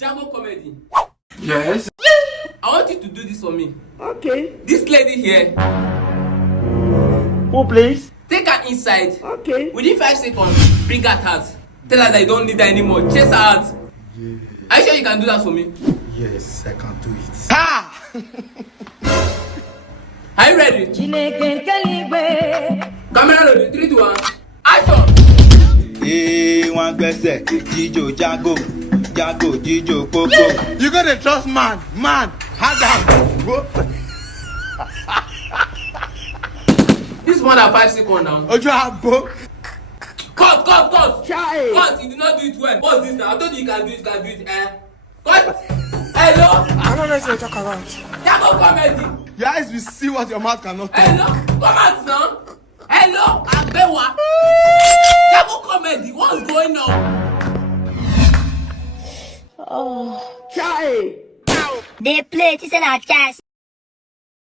Jago comedy. Yes. I want you to do this for me. Okay. This lady here, Who, please? take her inside. Okay. Within 5 seconds, bring her out. Tell her that you don't need her anymore. Chase her out. Yeah. Are you sure you can do that for me? Yes, I can do it. Ha! Are you ready? Camera ready. 3, 2, 1. Action! Wọ́n gbẹ́sẹ̀ jíjó jágò jágò jíjó kókó. You gotta trust man. Hard down. This is more than 5 seconds now. Ojo abo. Cut! Chai. Cut! You did not do it well. What's this now? I told you you can do it, Cut! Hello? I don't know what you're talking about. Jago comedy. Your eyes will see what your mouth cannot tell. Hello? Come out now. Hello? Abewa. Jago comedy. What's going on? Chai. They play, this is not cash.